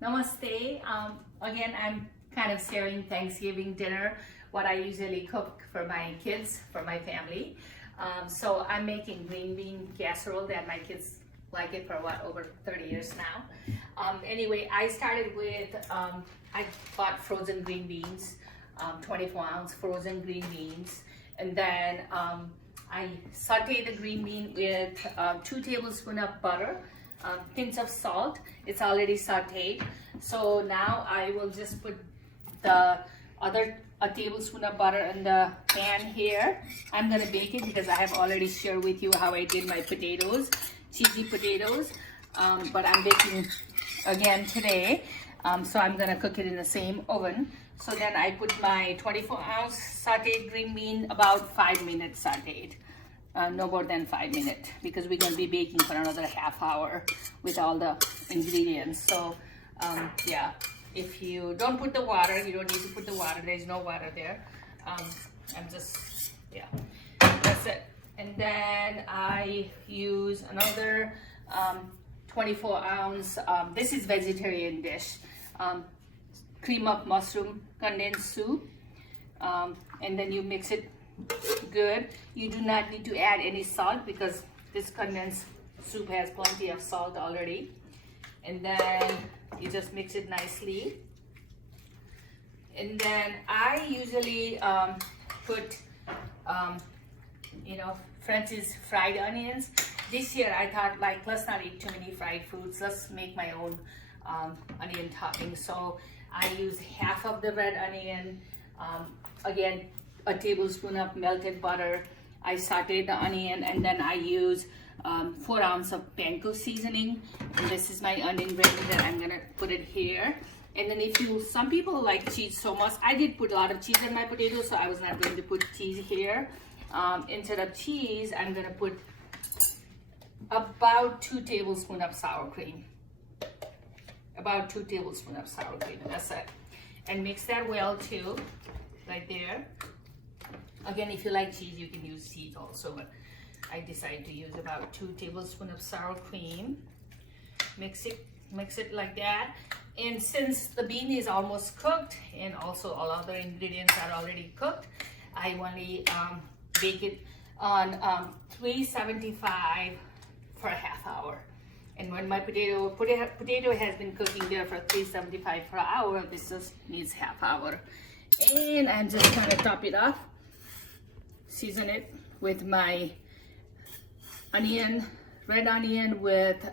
Namaste. Again, I'm kind of sharing Thanksgiving dinner, what I usually cook for my kids, for my family. So I'm making green bean casserole that my kids like it for over 30 years now. Anyway, I started with, I bought frozen green beans, 24-ounce frozen green beans. And then I sauteed the green bean with 2 tablespoons of butter, pinch of salt. It's already sauteed. So now I will just put the a tablespoon of butter in the pan here. I'm gonna bake it because I have already shared with you how I did my potatoes, cheesy potatoes. But I'm baking again today. So I'm gonna cook it in the same oven. So then I put my 24-ounce sauteed green bean, about 5 minutes sauteed. No more than 5 minutes, because we're going to be baking for another half hour with all the ingredients. So yeah, if you don't put the water, you don't need to put the water. There's no water there. Yeah, that's it. And then I use another 24-ounce, this is vegetarian dish, cream of mushroom condensed soup. And then you mix it good. You do not need to add any salt because this condensed soup has plenty of salt already. And then you just mix it nicely. And then I usually put French's fried onions. This year I thought, like, let's not eat too many fried foods, let's make my own onion topping. So I use half of the red onion, again a tablespoon of melted butter. I sauteed the onion, and then I use 4 ounces of panko seasoning. And this is my onion blend that I'm gonna put it here. And then some people like cheese so much. I did put a lot of cheese in my potatoes, so I was not going to put cheese here. Instead of cheese, I'm gonna put about 2 tablespoons of sour cream. About 2 tablespoons of sour cream, that's it. And mix that well too, right there. Again, if you like cheese, you can use cheese also, but I decided to use about 2 tablespoons of sour cream. Mix it like that. And since the bean is almost cooked and also all other ingredients are already cooked, I only bake it on 375 for a half hour. And when my potato has been cooking there for 375 for an hour, this just needs half hour. And I'm just gonna top it off, season it with my red onion with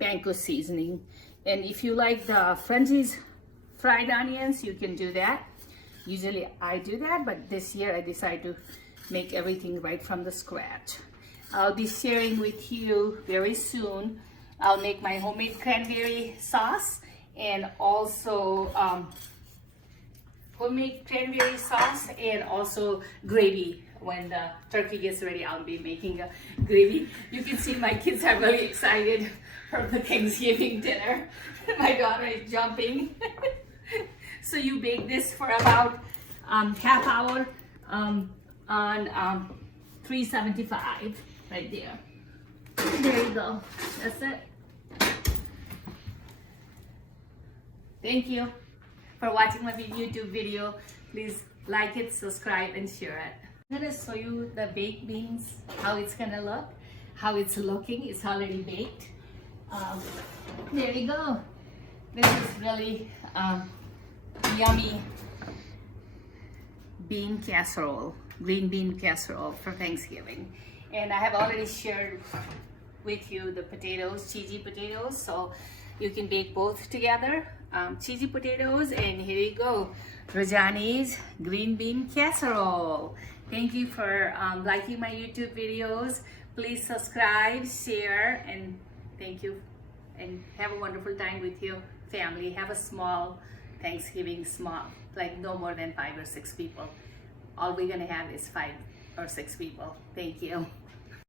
panko seasoning. And if you like the French's fried onions, you can do that. Usually I do that, but this year I decided to make everything right from the scratch. I'll be sharing with you very soon. I'll make my homemade cranberry sauce, and also homemade cranberry sauce, and also gravy. When the turkey gets ready, I'll be making a gravy. You can see my kids are really excited for the Thanksgiving dinner. My daughter is jumping. So you bake this for about half hour on 375 right there. There you go. That's it. Thank you for watching my YouTube video. Please like it, subscribe, and share it. I'm gonna show you the baked beans, how it's gonna look, how it's looking. It's already baked. There you go. This is really yummy bean casserole, green bean casserole for Thanksgiving. And I have already shared with you the potatoes, cheesy potatoes, so you can bake both together, cheesy potatoes. And here you go, Rajani's green bean casserole. Thank you for liking my YouTube videos. Please subscribe, share, and thank you. And have a wonderful time with your family. Have a small Thanksgiving, like no more than 5 or 6 people. All we're gonna have is 5 or 6 people. Thank you.